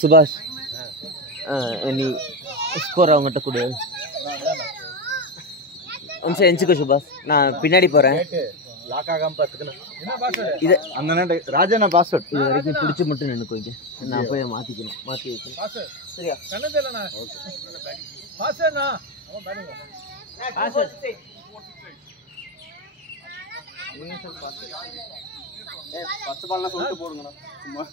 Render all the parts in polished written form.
சுபாஷ் நீ ஸ்கோர் அவங்ககிட்ட கொடு. கொஞ்சம் எஞ்சிக்கோ சுபாஷ், நான் பின்னாடி போகிறேன். லாக் ஆகாம பார்த்துக்கணும். இது அந்த ராஜா நான் பாஸ்வேர்ட் இது வரைக்கும் பிடிச்சி மட்டும் நினைக்கோங்க. நான் போய் மாற்றிக்கணும், மாற்றி வைக்கணும். சரியா? ஃபர்ஸ்ட் பால்ல சொல்லிட்டு போடுங்கடா சும்மா.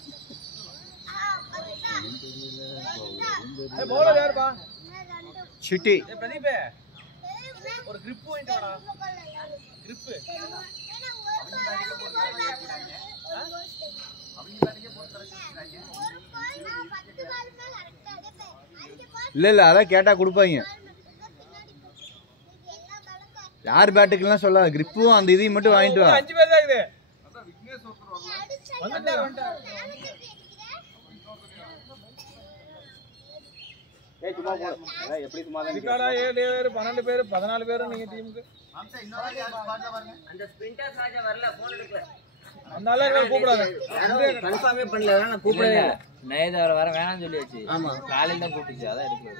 பவுலர் யாருப்பா? சிட்டி. பிரதீப் ஒரு grip வாங்கிட்டு வாடா. grip. இல்ல அதான் கேட்டா கொடுப்பாங்க. யார் பேட்டுக்குலாம் சொல்லாத, கிரிப்பும் அந்த இதையும் மட்டும் வாங்கிட்டு வா. 5 பேர் தான் இது. அதான் விக்னேஷ் ஒருத்தர் வந்துட்டார். ஏய் சும்மா போ. அதான் எப்படி சும்மா தான் இதுக்காடா 7 பேர் 12 பேர் 14 பேர் நீங்க டீமுக்கு. அந்த ஸ்பிரிண்டர்ஸ் ராஜா வரல, ஃபோன் எடுக்கல. அந்த ஆளை கூப்பிடாத. கன்ஃபார்மே பண்ணல, நான் கூப்பிடவே இல்ல. நைட் வர வேணாம்னு சொல்லியாச்சு. ஆமா, காலையில தான் கூப்பிட்டுச்சு, அதான் எடுக்கல.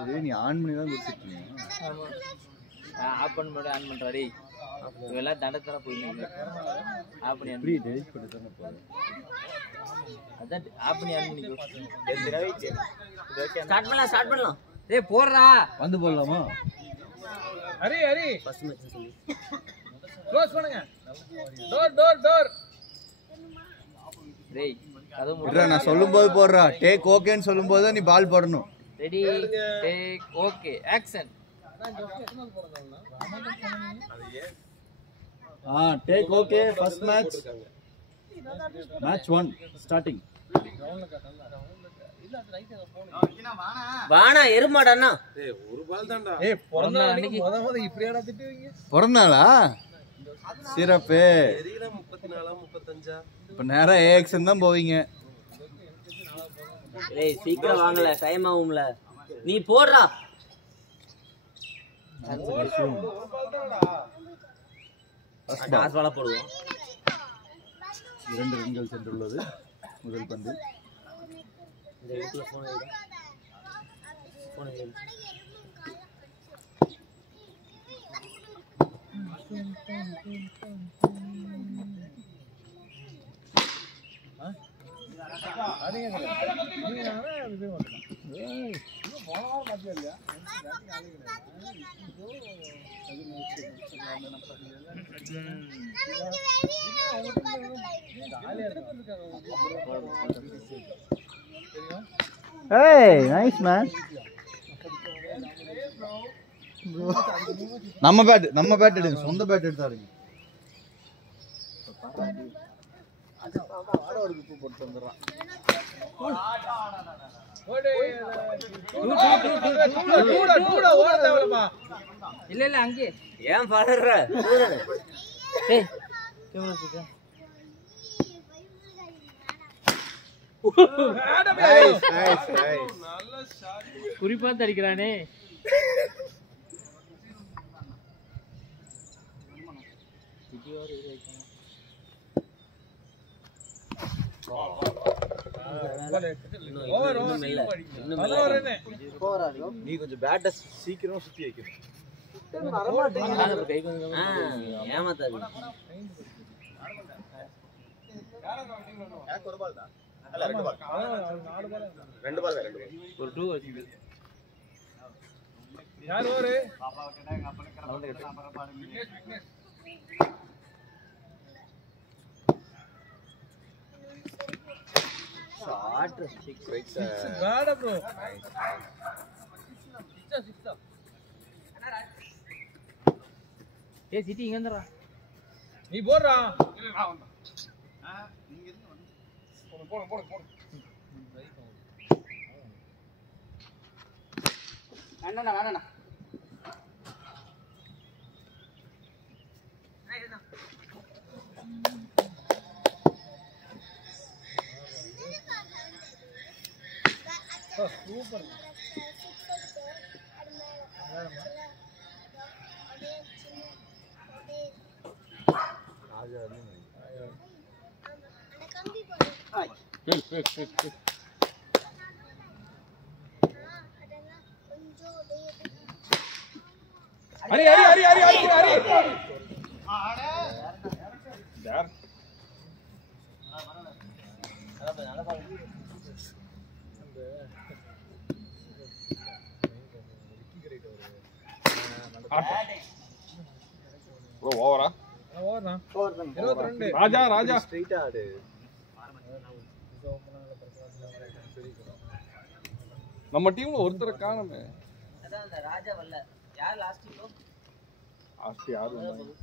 இது நீ ஆன் பண்ணி தான் கொடுத்துட்டீங்க. ஆமா, ஆஃப் பண்ணி ஆன் பண்றாடி. இவெல்லாம் தடத்தர போயிடுங்க. ஆஃப் பண்ணி ஃப்ரீ டெலிட் பண்ணி தான போறேன். அதான் ஆஃப் பண்ணி ஆன் பண்ணிக்கோ. ஸ்டார்ட் பண்ணலாம். டேய் போறடா, வந்து போடலாமா? ஹரி ஹரி ஃபர்ஸ்ட் மேட்ச் சொல்லி க்ளோஸ் பண்ணுங்க. டோர் டேய் அது விட்றா, நான் சொல்லும்போது போடுறா. டேக் ஓகேன்னு சொல்லும்போது நீ பால் போடணும். Ready take okay action. Take okay first match. Match 1 starting. வானா எருமாடானா. ஏய் ஒரு பால் தான்டா. ஏய் பிறந்த அன்னைக்கு முத இப்படியாடா திட்டுவீங்க? பிறந்தாளா? சிறப்பு. 34 35 இப்ப நேரா ஏஎக்ஸ்ன்னு தான் போவீங்க. ஏய் சீக்கிரம் வாங்கல, டைம் ஆகும்ல. நீ போடுறா. டாஸ் பாலா போடுவோம். 2 ரன்கள் சென்றுள்ளது முதல் பந்து. இந்த இடத்துல போன் எடு. போன் எடு. Hey, nice man. நம்ம பேட் எடுங்க, சொந்த பேட் எடுத்தாருங்க. இல்ல அங்கே ஏன் பாடுற? டேய் கேமரா சுத்தா. குறிப்பா அடிக்கிறானே. நீ கொஞ்சம் பேட்டை சீக்கிரமா சுத்தி வைக்கணும். ஏமாத்தாது. ஒரு 2 வச்சிடு. யார் ஓரு? Shot 6 bad bro. 6 ஏய் சிட்டி இங்க வந்துடா. நீ போடுறா. நான் வந்தேன். நீங்க எதுக்கு வந்து போடு. வேணா சூப்பர். ஹரி ஹரி ஹரி ஹரி ஹரி ஹரி யார் ப்ரோ ஓவரா ஓவர்னா 22 ராஜா ராஜா ஸ்ட்ரைட்டா ஆடு. நம்ம டீம்ல ஒருத்தரை காணுமே. அதான் அந்த ராஜா வரல. யார் லாஸ்ட் இப்போ? லாஸ்ட் யார் வந்தாங்க?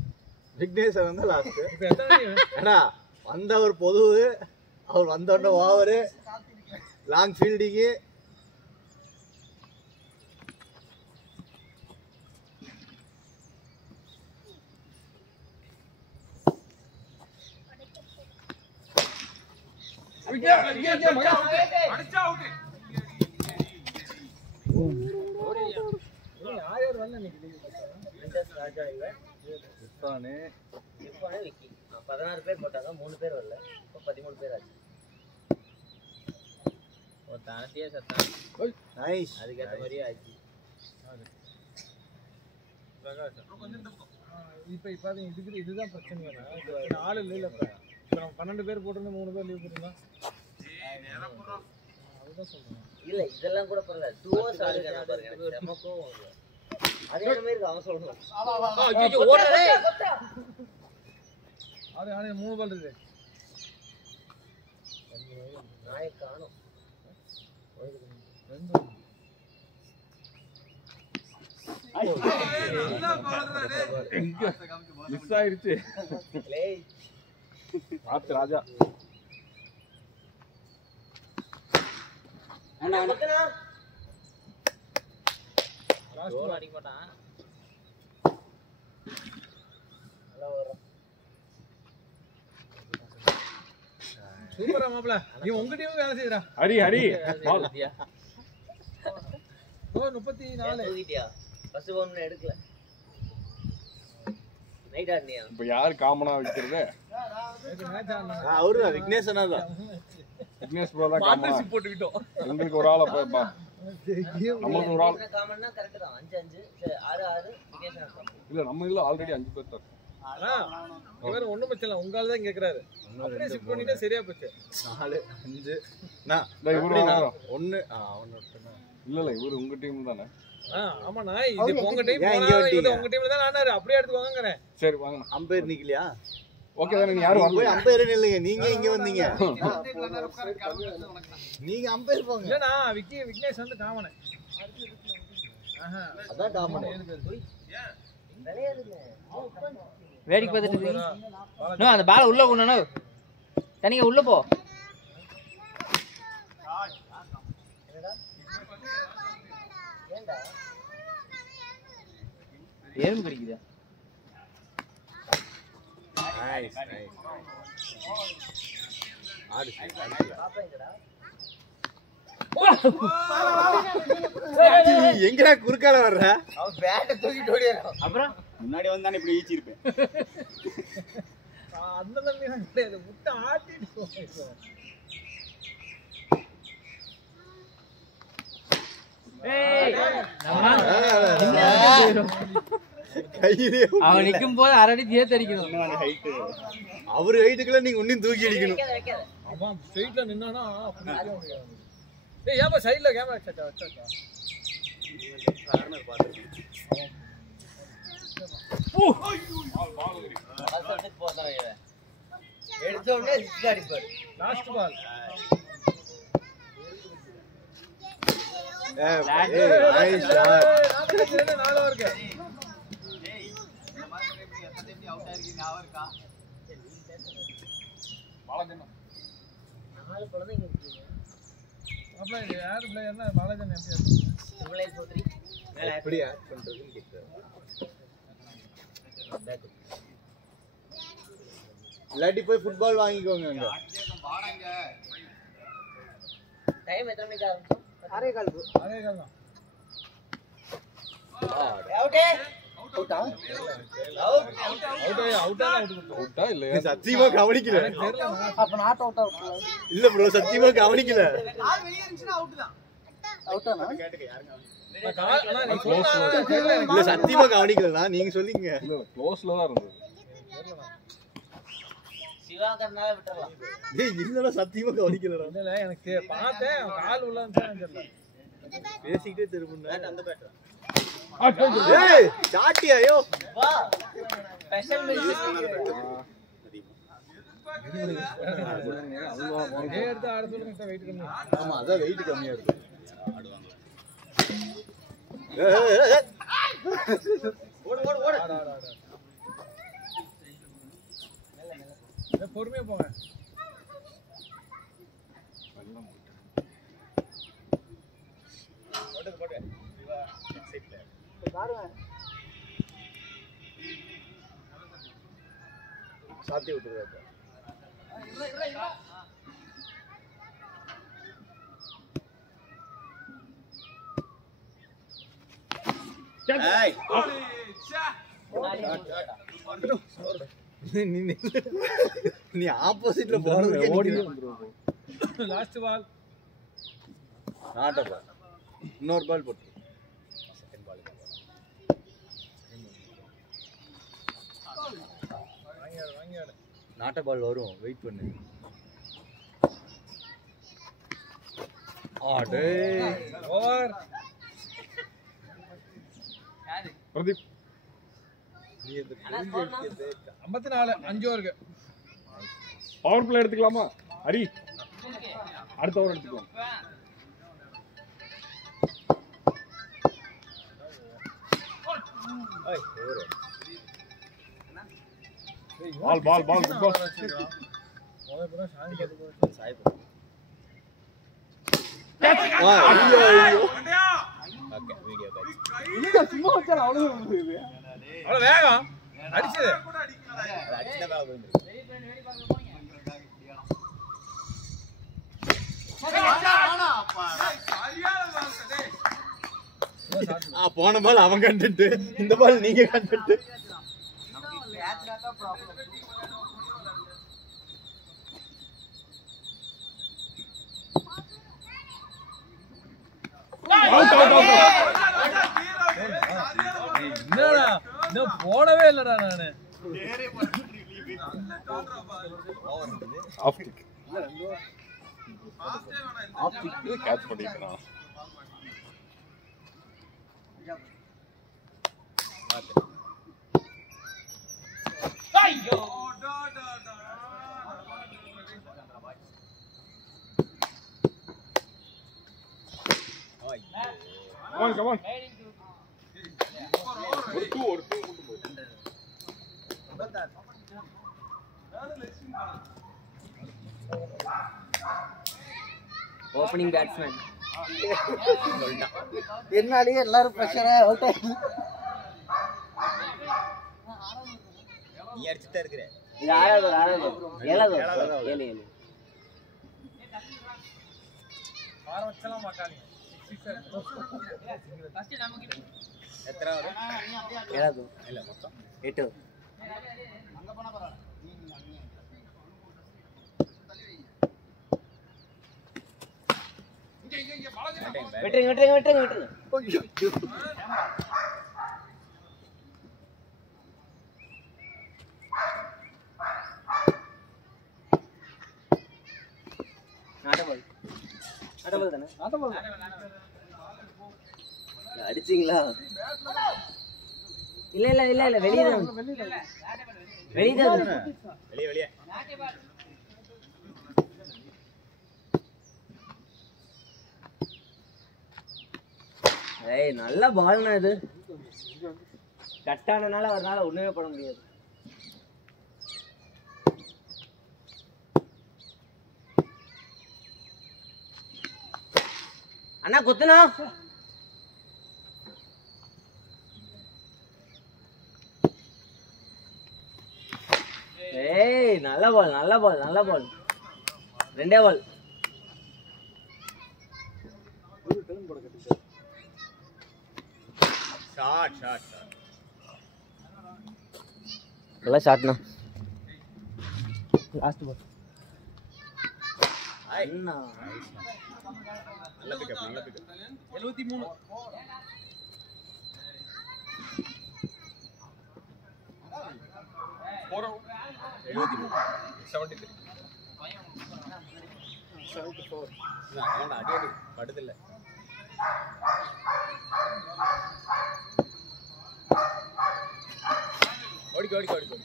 விக்னேஸ்வர் வந்து லாஸ்ட். இப்போ எத்தனை அண்ணா வந்தவர் பொது, அவர் வந்தோடனே ஓவரு, லாங் ஃபீல்டிங்கு. யார் வரல இன்னைக்கு ராஜா இல்ல இர்ஃபானு இர்ஃபானே விக்கி 16 பேர் போட்டாங்க 3 பேர் வரல இப்போ 13 பேர் ஆச்சு ஒரு தானத்தியே சத்தான் நைஸ். அதுக்கேற்ற மாதிரியே ஆச்சு இப்போ பாத்தீங்க இதுதான் பிரச்சனையா இப்போ ஆள் இல்ல இப்போ நம்ம 12 பேர் போட்டு 3 பேர் லீவ் போட்டுருந்தா அதுதான் சொல்றேன். இல்ல இதெல்லாம் கூட பரவாயில்ல 2 ஹவர்ஸ் ஆடுங்க பாருங்க எனக்கு செம கோவம் வருது அதே மாதிரி இருக்கு அவன் சொல்றான் ஐயோ ஓடுறே ஆளு 3 பால் இருக்கு நாயை காணோம் மிஸ் ஆயிருச்சு. லேய் பார்த்து ராஜா அண்ணா மக்கனா லாஸ்ட் கோல் அடிக்க மாட்டான் நல்லா வரும் சூப்பரா மாப்ள நீ உங்க டீம் வேலை செய்யறா ஹரி ஹரி பால். ஓ 34 தூக்கிட்டியா ஃபர்ஸ்ட் பவுன் எடுக்கல நைட் ஆடுனியா இப்ப யார் காமனா வைக்கிறது? நேத்து மேட்ச் ஆடுனா அவரு விக்னேஸ்வரா தான். விக்னேஷ் ப்ரோ தான் காமனா. பார்ட்னர்ஷிப் போட்டுக்கிட்டோம் உங்களுக்கு ஒரு ஆளை போய் நம்மளுக்கு ஒரு ஆள் காமன்னா கரெக்ட் தான் 5 5 6 6 விகேஷன் இல்ல நம்ம இதுல ஆல்ரெடி 5 பேர் தான். இவர் ஒண்ணும் பிரச்சனை இல்ல உங்க ஆளு தான் கேக்குறாரு அப்படியே ஷிஃப்ட் பண்ணிட்டா சரியா போச்சு 4 5 நான் இல்ல இவரு வாங்குறோம். 1 அவன் ஒருத்தன். இல்ல இல்ல இவரு உங்க டீம் தானே? ஆமாண்ணா இது உங்க டீம் ஏன் இங்க போனா வந்தீங்க? இது உங்க டீம்ல தான் ஆனாரு அப்படியே எடுத்துக்கோங்கறேன் சரி வாங்க. அம்பையர் நிக்கலையா? ஓகே தானே? நீ யாரும் போய் வரல. அம்பையர் நில்லுங்க. நீங்க இங்க வந்தீங்க. நீங்க அம்பையர் போங்க. இல்லனா விக்னேஷ் வந்து காமனே அதான் காமன். வேடிக்கை பார்த்துட்டு இருக்கீங்க அந்த பால் உள்ள கொண்டனோ தனிங்க உள்ள போ எறும்பு கடிக்குதா நைஸ் நைஸ். ஆடு எங்கடா குறுக்கால வர்ற? அவன் பேட்டை தூக்கிட்டு ஓடிறான் அப்புறம் முன்னாடி வந்தானே இப்படி ஈச்சி இருப்பேன். அந்த தம்பி தான் கிடையாது முட்டை ஆட்டிட்டு அவன் நிக்கும் போது அரடி தேர்த்து அடிக்கணும் அவரு ஹைட்டுக்குள்ள நீங்க ஒன்னும் தூக்கி அடிக்கணும். அவன் ஸ்ட்ரைட்ல நின்னானா ஏய் ஏப்பா சைடுல கேமரா வச்சா வச்சா கார்னர் பாத்து. எடுத்த உடனே சிக்ஸ் அடிப்பாரு லாஸ்ட் பால் நைஸ் ஷாட். 4 இருக்கு நாலு குழந்தைங்க இருக்கீங்க அப்ப இது யார் பிளேயர்னா பாலாஜன் எப்படி ட்ரிபிள் 843 மேல எப்படி ஆட் பண்றதுன்னு கேக்குறேன். இல்லாட்டி போய் ஃபுட்பால் வாங்கிக்கோங்க அங்க. டைம் எத்தனை மணிக்கு ஆரம்பிச்சோம் 6:15 அதே தான் அவுட்டே அவுட்டா இல்லையா சத்தியமா கவனிக்கல. அப்ப நாட் அவுட் இல்ல ப்ரோ, சத்தியமா கவனிக்கல. அவுட்டானா இல்ல சத்தியமா கவனிக்கலண்ணா, நீங்க சொல்லிங்க. க்ளோஸ்ல தான் இருந்தது. சிவாகர்னால விட்டுறலாம். ஏய் இல்லடா, சத்தியமா கவனிக்கலடா. இல்ல எனக்கு பார்த்தேன் கால் உள்ள வந்துச்சு தெரியல. பேசிக்கிட்டே திரும்புனா அந்த பேட்டர். ஏய் சாட்டியா யோ. வா ஸ்பெஷல் மில்க் எடுத்து ஆட சொல்லுங்க வெயிட் கம்மி. ஆமா அதான் வெயிட் கம்மியா இருக்கு. ஓடு ஓடு ஓடு. பொறுமையா போங்க. சாத்தி விட்டுருவாரு. நீ ஆப்போசிட்ல போறது ஓடி. லாஸ்ட் பால் நாட் அ பால். இன்னொரு பால் போட்டு. Second ball. வாங்கியாடு. நாட் அ பால் வரும், வெயிட் பண்ணு. ஆடே ஓவர். பிரதீப் 54 5 ஓவருக்கு. பவர் பிளே எடுத்துக்கலாமா ஹரி? அடுத்த ஓவர் எடுத்துக்கலாம். Ball ball ball good ball. முதல்ல கூட சாமி கேட்டு போச்சு. சாய்பா. ஐயோ ஐயோ. Okay video back. இல்ல சும்மா வச்சா அவ்வளவு இது. அவ்வளவு வேகம் அடிச்சது. அது அடிச்சத மேல போயிருக்கு. போன பால் அவன் கண்டென்ட், இந்த பால் நீங்க கண்டென்ட். என்னடா இன்னும் போடவே இல்லடா நானு. Off kick. Off kick catch பண்ணிட்டான். ஐயோ Come on, come on. ஒரு 2 மட்டும் போடு. ஓப்பனிங் பேட்ஸ்மேன் என்னாலயே எல்லாரும் பிரஷரா அவுட் ஆயிடுச்சு. நீ அடிச்சிட்டே இருக்கற. இது ஏழாவது 7 ஆரம்பிச்சலாம் மாட்டாங்க. ஃபர்ஸ்ட் நமக்கு எத்தனை வரும்? 7 இல்ல மொத்தம் 8. அங்க போனா பரவாயில்லை. விட்டுருங்க. நாட்டபால் தானே? அடிச்சிங்களா? இல்ல வெளியே வெளியே ஏய் நல்ல பால்னா இது. கட்டானனால அவரால ஒண்ணுமே பண்ண முடியாது. அண்ணா குத்துனா. ஏய் நல்ல பால். ரெண்டே பால். ஷாட் நல்லா ஷாட்ண்ணா. Last ball. அண்ணா நல்ல பிக்கப் நல்ல பிக்கப். 73 73 74 அவன் அடி படுதில்ல. ஓடிக்கோ ஓடிக்கோ ஓடிக்கோ.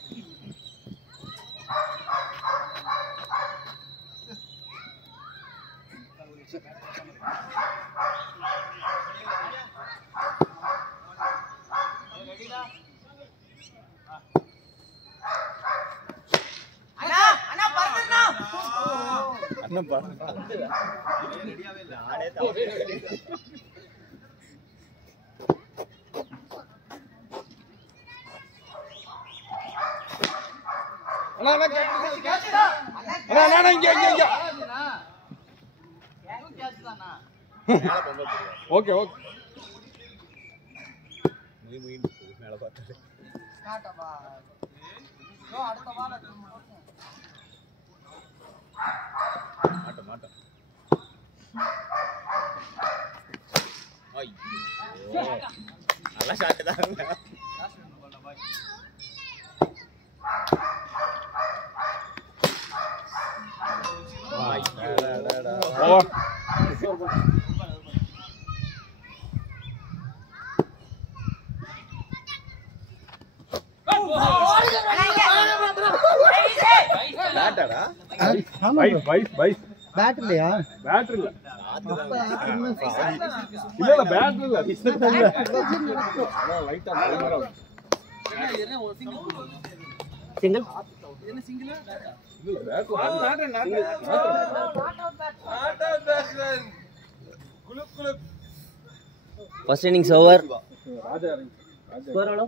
ஓகே ஓகே மேல பார்த்து மாட்ட மாட்ட. ஐயோ நல்ல ஷாட் தான். பேட் இல்லையா? பேட்டரி இல்ல இல்ல பேட்டரி இல்ல லைட்டா single. First innings over. Raja score எவ்வளோ?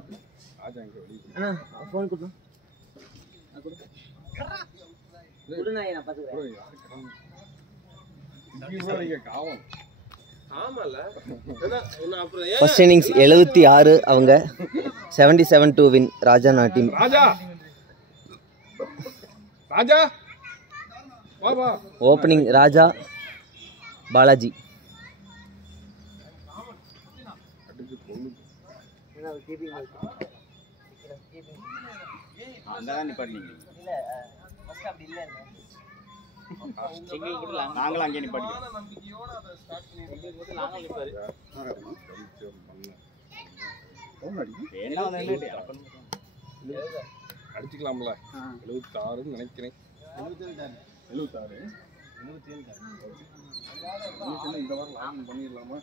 ராஜா இங்க வெளிய அண்ணா ஃபோன் கொடுங்க. குடுண்ணா, நான் பார்த்துக்கிறேன். ஃபர்ஸ்ட் இன்னிங்ஸ் 76 அவங்க, 77 to win Raja team. Raja Raja வா வா. ஓப்பனிங் ராஜா, பாலாஜி. அங்கதான் நிப்பாட்டிங்க. நாங்களும் அங்கே நிப்பாட்டிக்கிறோம். அடிச்சுக்கலாம்ல. 76 நினைக்கிறேன். 76 இந்த வாரம் லாங் பண்ணிடலாமா?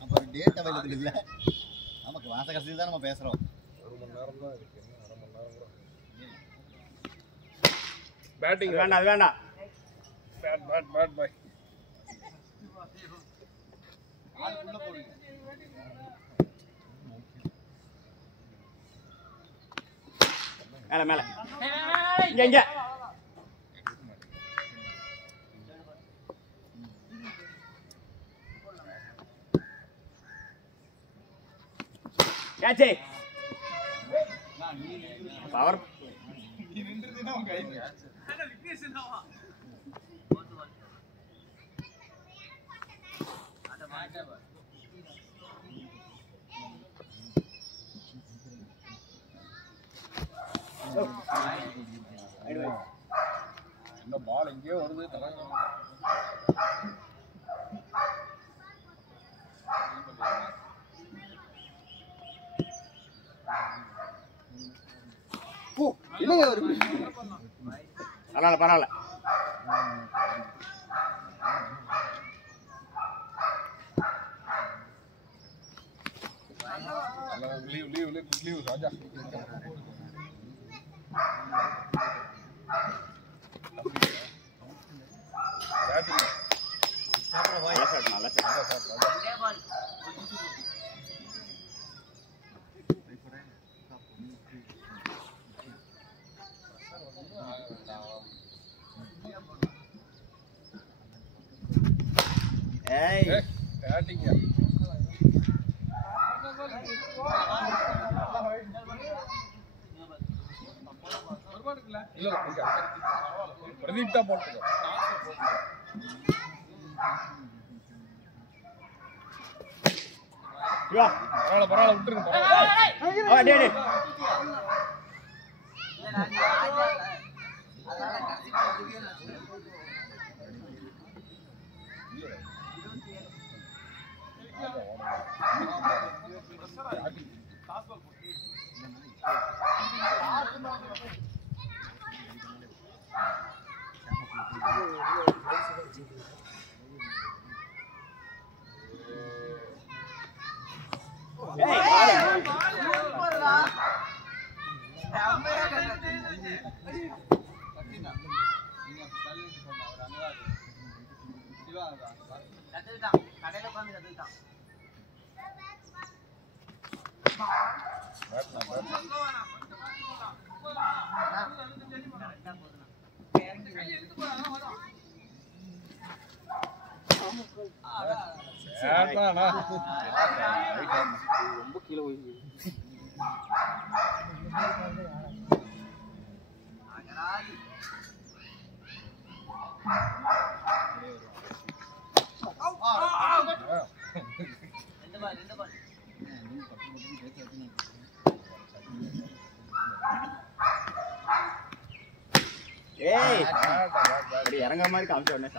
அப்புறம் டேட் அவைலபிள் இல்லை. நமக்கு மாச கடைசியில் தான் நம்ம பேசுறோம். 1 மணி நேரம் தான் இருக்கு. 1/2 மணி நேரம் கூட. பேட்டிங் வேண்டாம் அது வேண்டாம். பேட் பை. மேல மேல இங்க இங்க. கேட்ச். பவர் இந்த பால் எங்கேயோ வருது. பரவாயில்ல பரவாயில்ல. லீவ் ராஜா. நல்ல ஷாட். ஏய் பேட்டிங் பால் இருக்குல்ல இல்ல பிரதீப் தான் போட்டு பரவாயில்ல விட்டுருங்க கடையில உட்காந்து கத்துக்கிட்டான். ரொம்ப கீழே போய் இறங்க மாதிரி காமிச்ச உடனே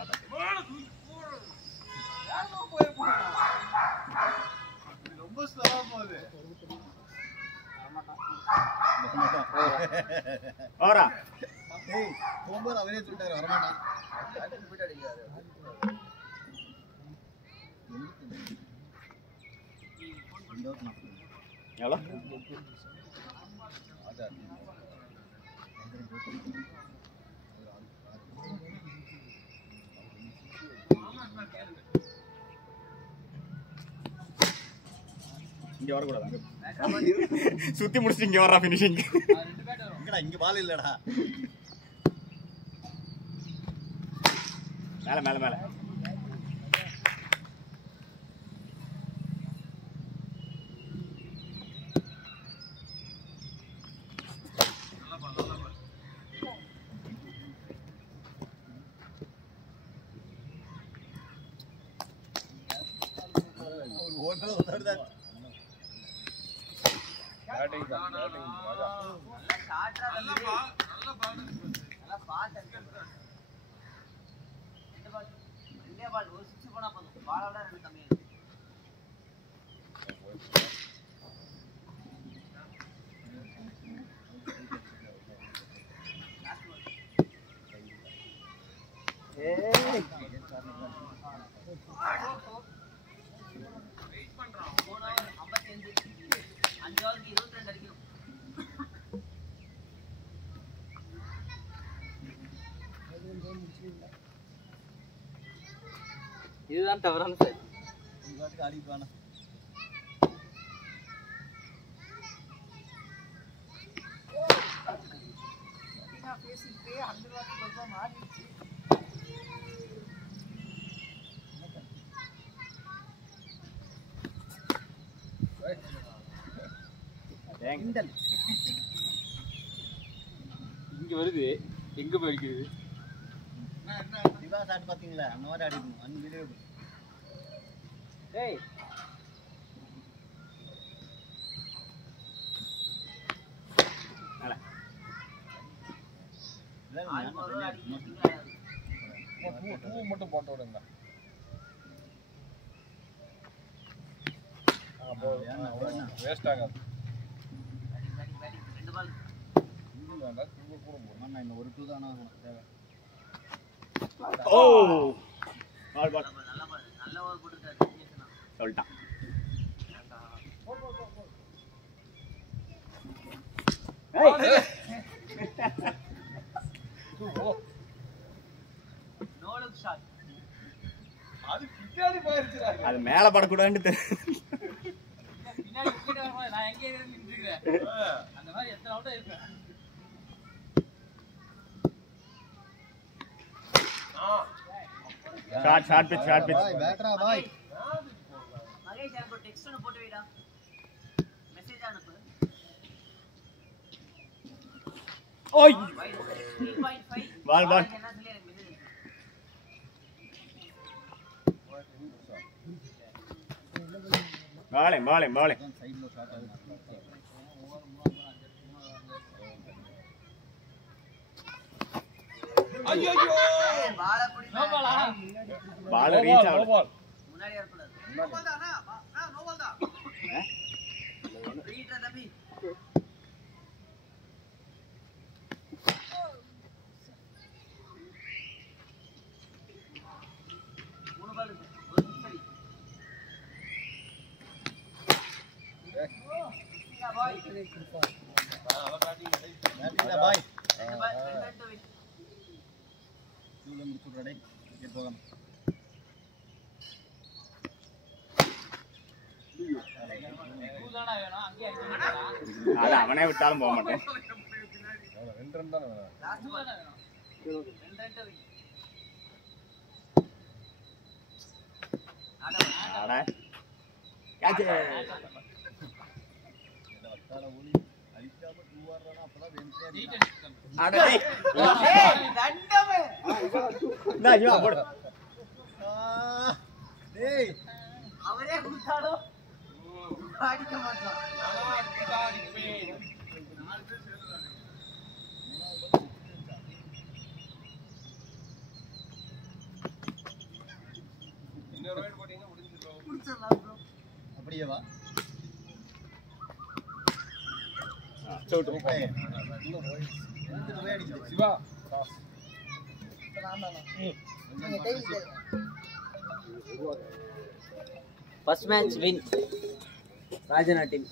ரொம்ப ஸ்லோவா போகுது போகும்போது அவரே சொல்லிட்டாரு வரமாட்டான் எவ்வளோ இங்க வரக்கூடாது சுத்தி முடிச்சுட்டு இங்க வர்றா பினிஷிங் இங்க பால் இல்லடா மேல மேல மேல இதுதான் தவறான சைடு. இங்க வருது எங்க போயிருக்குது பாத்தீங்களா அந்த மாதிரி அடிக்கணும் அன்பிலீவபிள் டேய் பூ மட்டும் போட்டு விடுங்க வேஸ்ட் ஆகாது இன்னும் ஒரு டூ தானே ஓ பால் பால் நல்ல ஓவர் போட்டுட்டாரு சொல்லிட்டான் நோ லுக் ஷாட். அது பின்னாடி போயிருச்சுடா அது மேல படக்கூடாதுன்னு பின்னாடி விக்கெட் வரும்போது நான் எங்கே நின்றுக்கிறேன் அந்த மாதிரி எத்தனை அவுட்டா இருப்பேன். ஷார்ட் பிச் பேட்டரா பாய் மகேஷ் எனக்கு டெக்ஸ்ட் ஒன்று போட்டு வைடா, மெசேஜ் அனுப்பு. ஓய் பால் பால் பாலே பாலே பாலே ஐயோ பால் ரீச் ஆகல முன்னாடி வரக்கூடாது நோ பால் தான் ரீட்ரா தம்பி மூணு பால் ஒரு சரி பாய் பாய் அது அவனே விட்டாலும் போக மாட்டேன் அவரே கொடுத்தாலும் அடிக்க மாட்டான் இன்னொரு ரைட் போட்டீங்கன்னா முடிஞ்சிரும் அப்படியே வா சிவா ஃபர்ஸ்ட் மேட்ச் வின் ராஜனா டீம்